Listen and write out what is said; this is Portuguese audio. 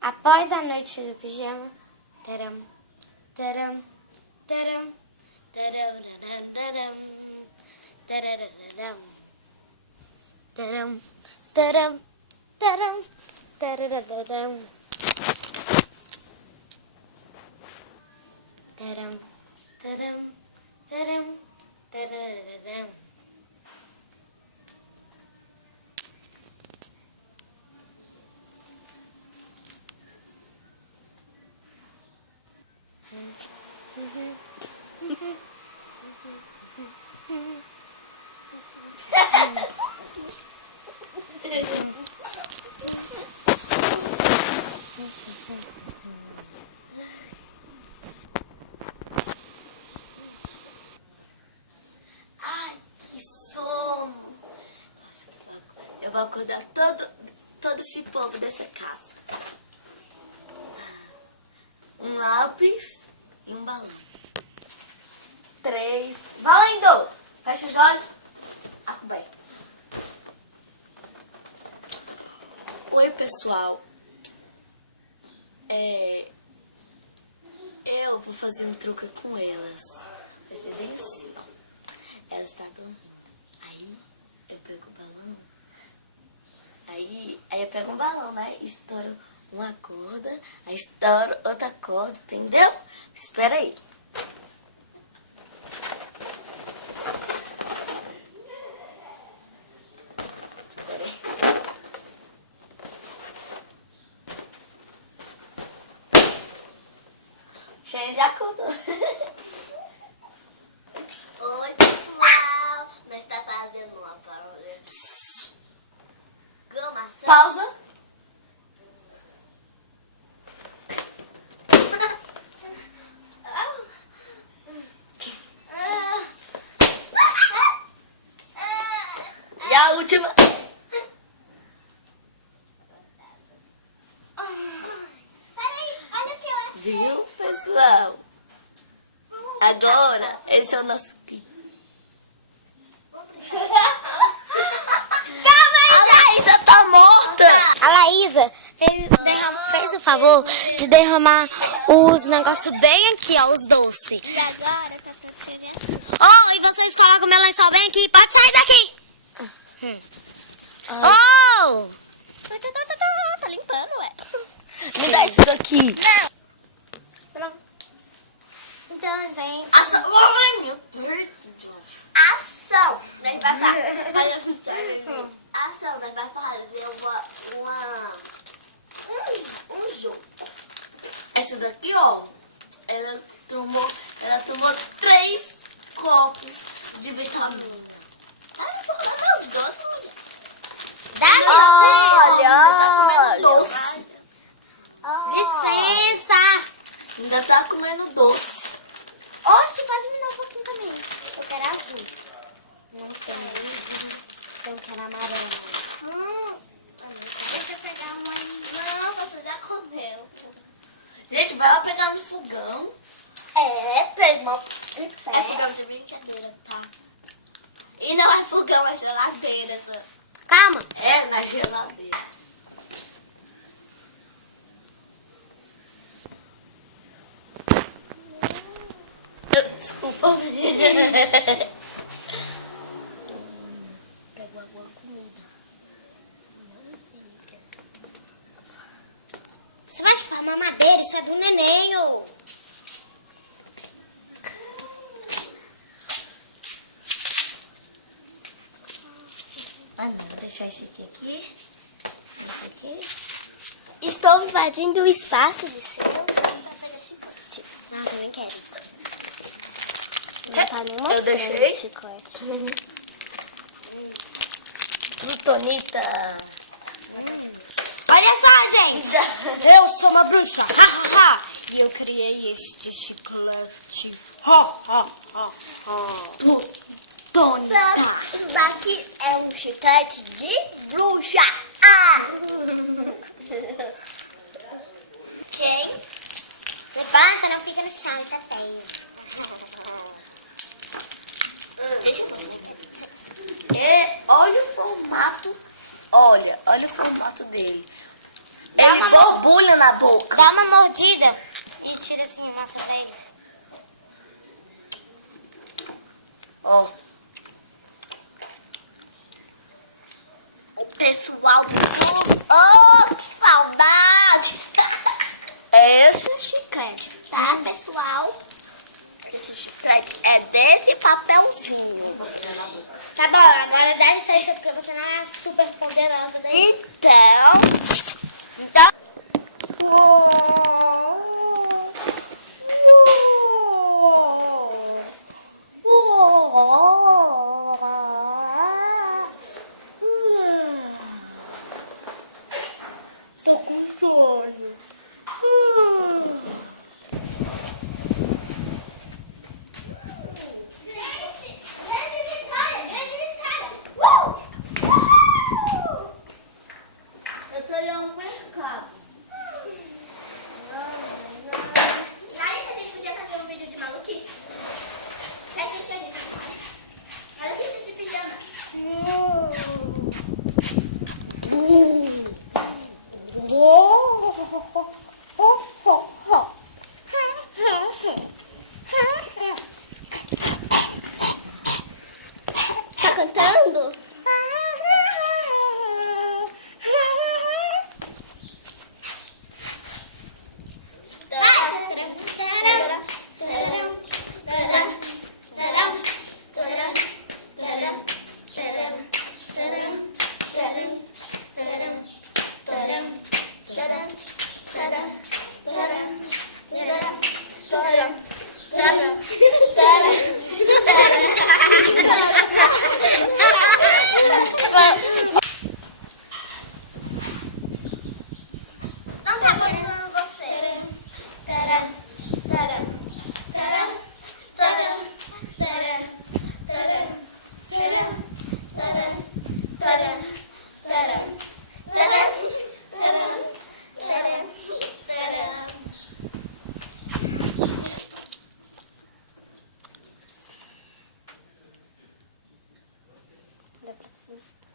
Após a noite do pijama, taram, taram, taram, tarararam, tarararam, taram, taram, taram, tarararam, taram, taram, taram, tarararam. Ai, que sono! Eu vou acordar todo esse povo dessa casa. Um lápis e um balão. 3. Valendo! Fecha os olhos. Bem. Oi, pessoal. Eu vou fazer um truque com elas. Vai ser bem assim, ó. Ela está dormindo. Aí eu pego o balão. Aí eu pego um balão, né? Estouro uma corda. Aí estouro outra corda, entendeu? Espera aí. Espera aí. Cheio já acordou. Oi, pessoal. Nós tá fazendo uma paródia. Pausa. E a última. Peraí, olha o que eu acho. Viu, pessoal? Agora, esse é o nosso clipe. A Laísa tá morta! A Laísa fez o favor de derramar os negócios bem aqui, ó, os doces. E agora tá tirando. Oh, e vocês colocam meu lençol bem aqui, pode sair daqui. Ai. Oh! Tá limpando, ué. Me dá isso daqui. Então, gente... Ação! Nós vai fazer um jogo. Essa daqui, ó. Ela tomou 3 copos de vitamina. Olha, Doce. licença! Ainda tá comendo doce. Oxe, pode me dar um pouquinho também. Eu quero azul. Não tem. Então eu quero amarelo. Deixa eu pegar uma aí. Não, você já comeu. Gente, vai lá pegar no fogão. Tem uma... É fogão de brincadeira, tá? E não é fogão, é geladeira. Calma. É na geladeira. Desculpa. Pegou alguma comida. Você vai chupar mamadeira? Isso é do neném, ô. Ah, não, vou deixar esse aqui. Esse aqui. Estou invadindo o espaço de seu pra fazer chicote. Não, eu também quero. Não tá nem mostrando deixei. o chicote. Plutonita. Olha só, gente. Eu sou uma bruxa. E eu criei este chiclete. Plutonita. Isso daqui é um chiclete de bruxa. Quem? Levanta, não fica no chão, isso é feio. Olha o formato. Olha o formato dele. Dá Ele uma borbulha na boca. Dá uma mordida e tira assim a massa deles. Ó. O pessoal do sul. Oh, que saudade! Esse é chiclete, tá, pessoal? Esse chiclete é desse papelzinho. Tá bom, agora dá licença porque você não é super poderosa daí. Então... Tô com sono. Eu tô olhando um mercado. Larissa, a gente podia fazer um vídeo de maluquice? É isso que a gente faz. Maluquice de pijama. Tá cantando? Não tá mostrando você. Olha pra cima.